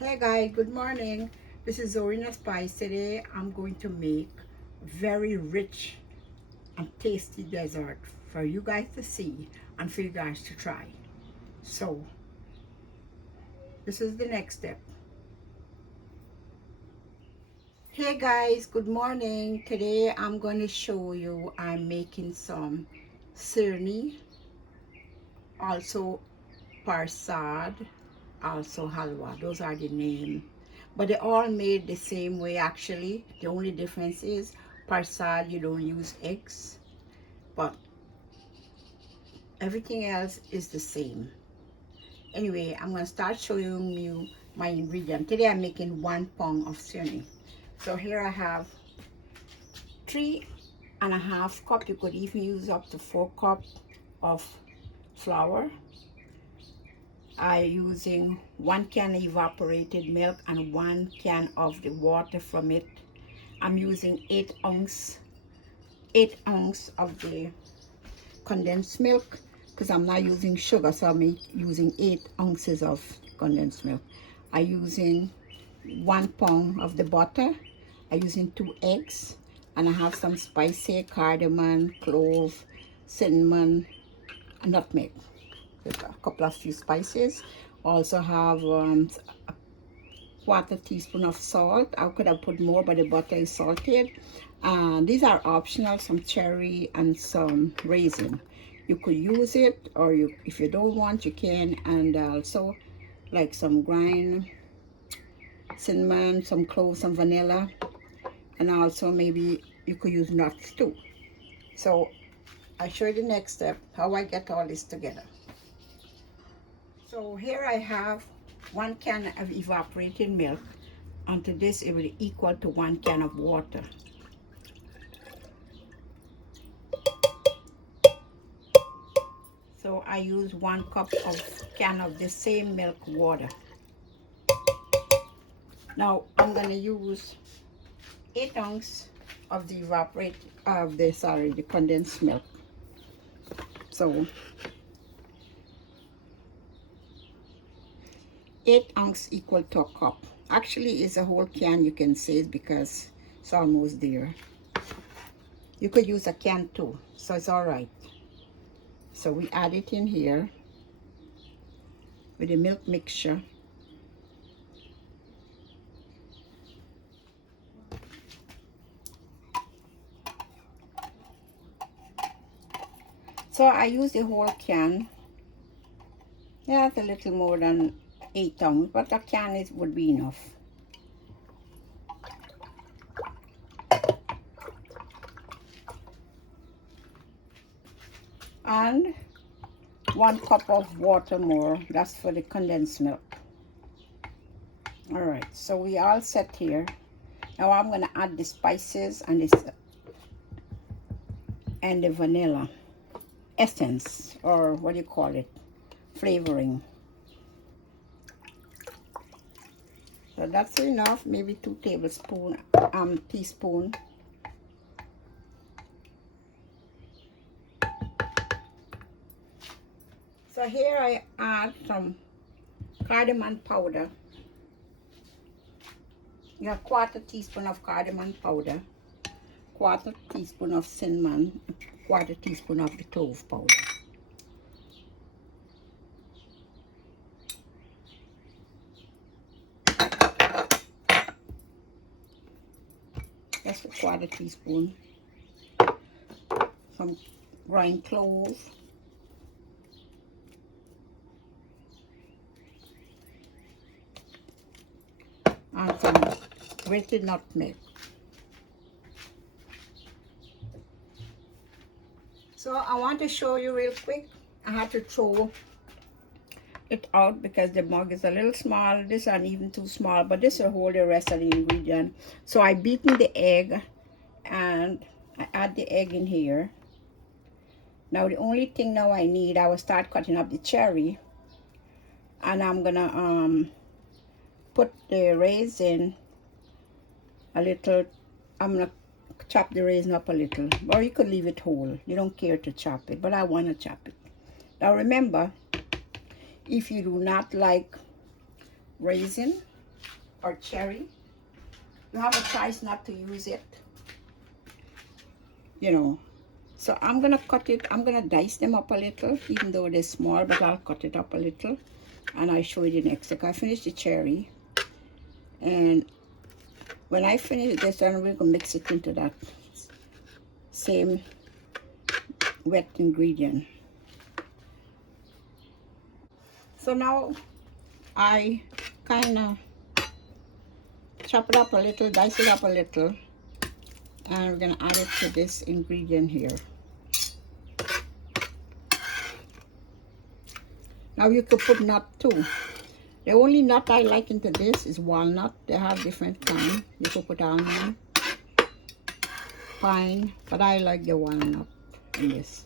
Hey guys, good morning. This is Zorina Spice. Today I'm going to make very rich and tasty dessert for you guys to see and for you guys to try. So this is the next step. Hey guys, good morning. Today I'm going to show you I'm making some Cerney, also Parsad, also halwa. Those are the name, but they all made the same way. Actually, the only difference is Parsad you don't use eggs, but everything else is the same. Anyway, I'm going to start showing you my ingredient. Today I'm making 1 pound of Cerney. So here I have 3.5 cup. You could even use up to 4 cup of flour. I using 1 can evaporated milk and 1 can of the water from it. I'm using 8 ounce of the condensed milk because I'm not using sugar, so I'm using 8 ounces of condensed milk. I'm using 1 pound of the butter. I'm using 2 eggs, and I have some spicy cardamom, clove, cinnamon, and nutmeg. A couple of few spices. Also have a quarter teaspoon of salt. I could have put more, but the butter is salted. These are optional, some cherry and some raisin. You could use it, or if you don't want, you can. And also like some grind cinnamon, some cloves, some vanilla, and also maybe you could use nuts too. So I show you the next step, how I get all this together. So here I have 1 can of evaporated milk, and to this it will equal to 1 can of water. So I use 1 cup of can of the same milk water. Now I'm gonna use 8 ounces of the the condensed milk. So 8 ounces equal to a cup. Actually, it's a whole can, you can say, because it's almost there. You could use a can too, so it's all right. So we add it in here with the milk mixture. So I use the whole can. Yeah, it's a little more than 8 ounces, but a can would be enough. And 1 cup of water more, that's for the condensed milk. All right, so we all set here. Now I'm gonna add the spices and the vanilla essence, or what do you call it, flavoring. So that's enough, maybe 2 teaspoon. So here I add some cardamom powder. You have quarter teaspoon of cardamom powder, quarter teaspoon of cinnamon, quarter teaspoon of the clove powder. That's a quarter teaspoon. Some grind clove. And some grated nutmeg. So I want to show you real quick. I had to throw it out because the mug is a little small. This isn't even too small, but this will hold the rest of the ingredient. So I beaten the egg, and I add the egg in here. Now the only thing now I need, I will start cutting up the cherry, and I'm gonna put the raisin a little. I'm gonna chop the raisin up a little, or you could leave it whole. You don't care to chop it, but I want to chop it. Now remember, if you do not like raisin, or cherry. You have a choice not to use it, you know. So I'm gonna cut it, I'm gonna dice them up a little, even though they're small, but I'll cut it up a little and I'll show you the next step. I finished the cherry, and when I finish this, then we're gonna mix it into that same wet ingredient. So now I kind of chop it up a little, dice it up a little, and we're gonna add it to this ingredient here. Now you could put nut too. The only nut I like into this is walnut. They have different kind. You could put almond, pine, but I like the walnut in this.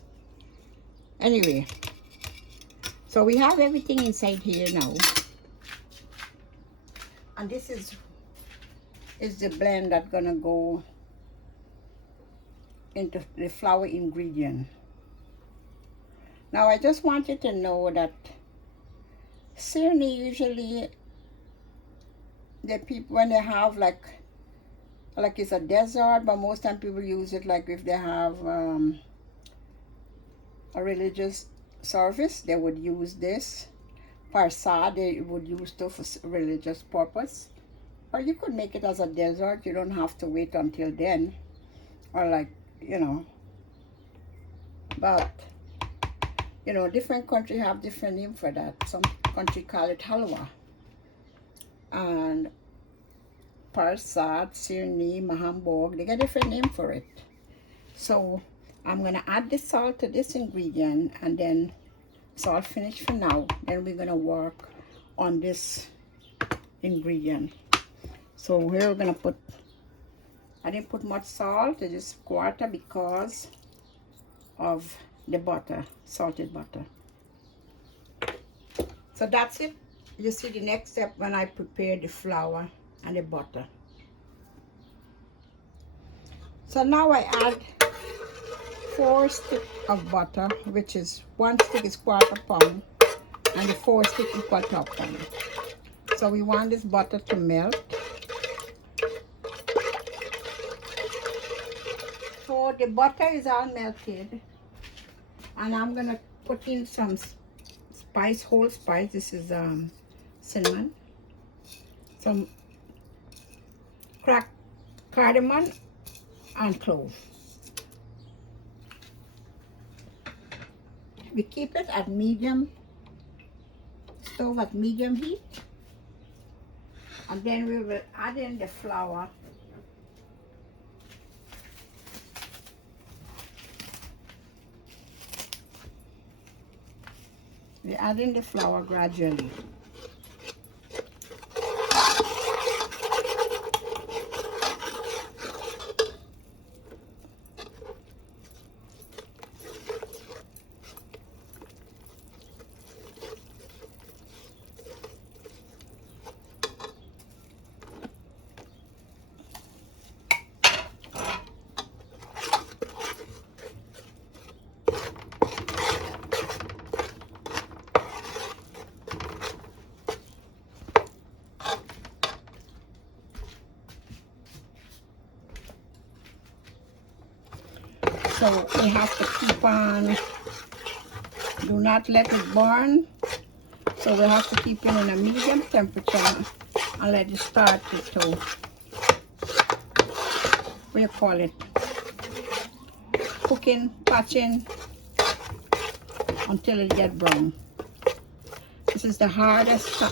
Anyway, so we have everything inside here now. And this is the blend that's gonna go into the flour ingredient. Now I just want you to know that Cerney usually, the people when they have like it's a dessert, but most time people use it like if they have a religious service, they would use this. Parsad they would use it for religious purpose, or you could make it as a dessert. You don't have to wait until then, or like, you know. But you know, different countries have different name for that. Some country call it halwa, and Parsad, Cerney, Mahamburg, they get different name for it. So I'm gonna add the salt to this ingredient, and then salt finished for now. Then we're gonna work on this ingredient. So here we're gonna put, I didn't put much salt, I just quarter because of the butter, salted butter. So that's it. You see the next step when I prepare the flour and the butter. So now I add 4 sticks of butter, which is 1 stick is 1/4 pound and the 4 sticks is 1/4 pound. So we want this butter to melt. So the butter is all melted, and I'm gonna put in some spice, whole spice. This is cinnamon, some cracked cardamom, and clove. We keep it at medium stove, at medium heat, and then we will add in the flour. We add in the flour gradually. So we have to keep on, do not let it burn. So we have to keep it in a medium temperature and let it start to, what do you call it, cooking, patching until it gets brown. This is the hardest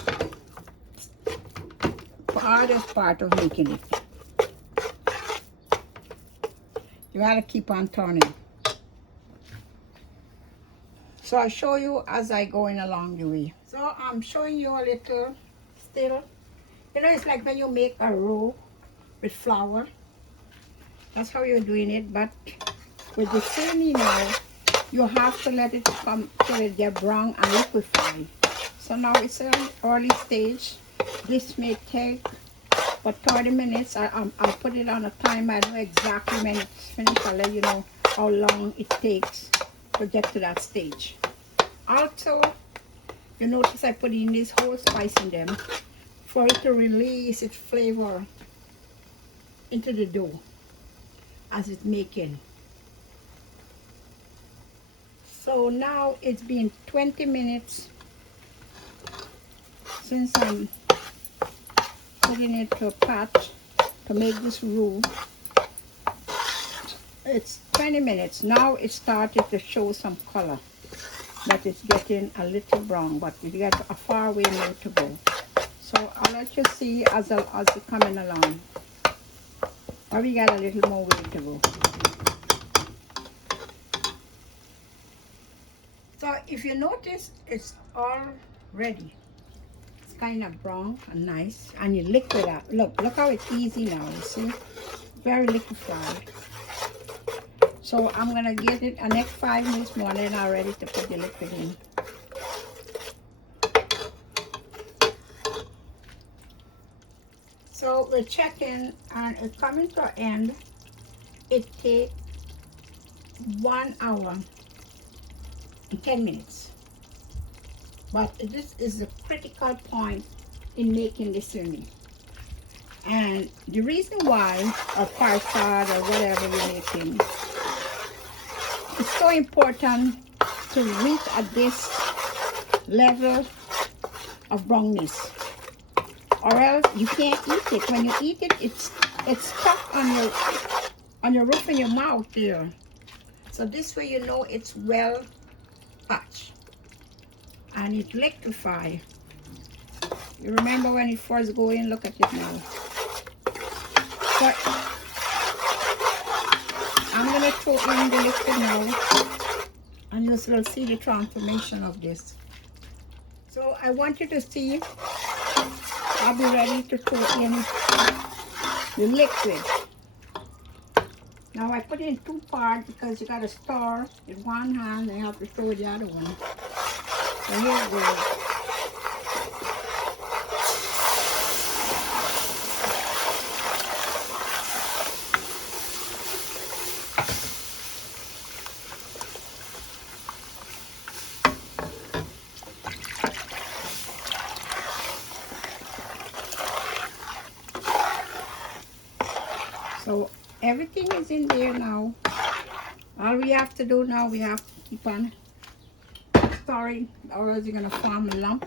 part of making it. You gotta keep on turning. So I'll show you as I going along the way. So I'm showing you a little still. You know, it's like when you make a roux with flour. That's how you're doing it. But with the Cerney now, you have to let it come till it get brown and liquefy. So now it's an early stage. This may take for 30 minutes. I'll put it on a timer. I know exactly when it's finished. I'll let you know how long it takes to get to that stage. Also, you notice I put in this whole spice in them. for it to release its flavor into the dough as it's making. So now it's been 20 minutes since I'm putting it to a pot to make this roux. It's 20 minutes. Now it started to show some color, but it's getting a little brown, but we got a far way more to go. So I'll let you see as it's coming along. Or we got a little more way to go. So if you notice, it's all ready. It's kind of brown and nice, and you liquid up. Look how it's easy now, you see? Very liquefied. So I'm gonna get it a next 5 minutes more, and then I'm ready to put the liquid in. So we're checking, and it's coming to an end. It takes 1 hour and 10 minutes. But this is the critical point in making the Cerney. And the reason why, or Parsad or whatever you're making, it's so important to reach at this level of brownness, or else you can't eat it. When you eat it, it's stuck on your roof in your mouth there. So this way you know it's well patched and it liquefy. You remember when it first go in? Look at it now. So I'm gonna throw in the liquid now, and you will see the transformation of this. So I want you to see. I'll be ready to throw in the liquid. Now I put it in 2 parts because you gotta stir with one hand and you have to throw with the other one. So here it goes. So everything is in there now. All we have to do now, we have to keep on stirring, or else you're gonna form a lump.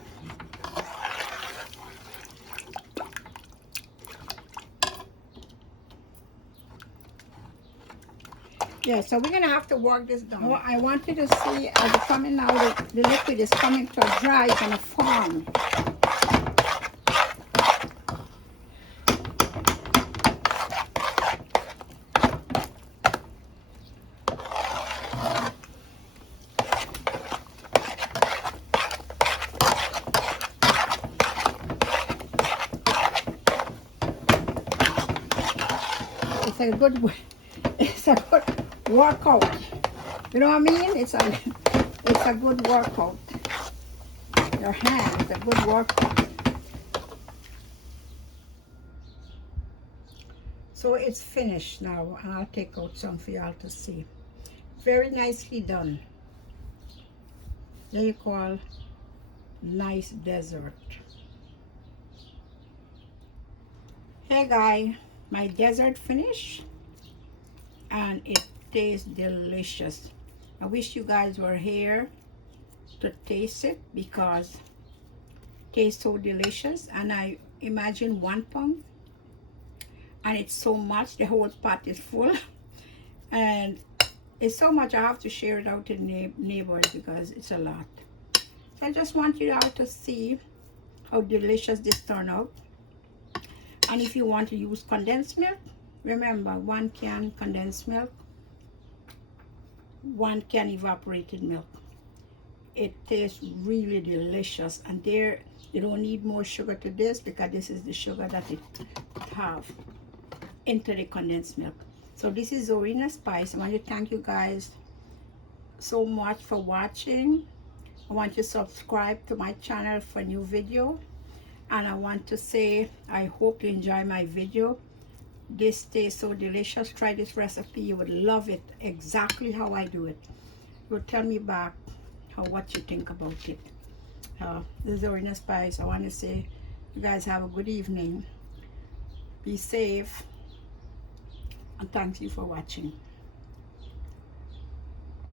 Yeah, so we're gonna have to work this down. Now, I want you to see as it's coming out, the liquid is coming to a dry, it's gonna form. It's a good workout. You know what I mean? It's a good workout. Your hand is a good workout. So it's finished now, and I'll take out some for y'all to see. Very nicely done. There you call nice dessert. Hey guys, my dessert finished, and it tastes delicious. I wish you guys were here to taste it because it tastes so delicious. And I imagine 1 pound, and it's so much, the whole pot is full. And it's so much I have to share it out to neighbors because it's a lot. So I just want you all to see how delicious this turned out. And if you want to use condensed milk, remember 1 can condensed milk, 1 can evaporated milk. It tastes really delicious, and there you don't need more sugar to this because this is the sugar that it have into the condensed milk. So this is Zorina Spice. I want to thank you guys so much for watching. I want you to subscribe to my channel for new video, and I want to say I hope you enjoy my video. This tastes so delicious. Try this recipe, you would love it exactly how I do it. You'll tell me back what you think about it. This is Zorina Spice. I want to say You guys have a good evening. Be safe. And thank you for watching.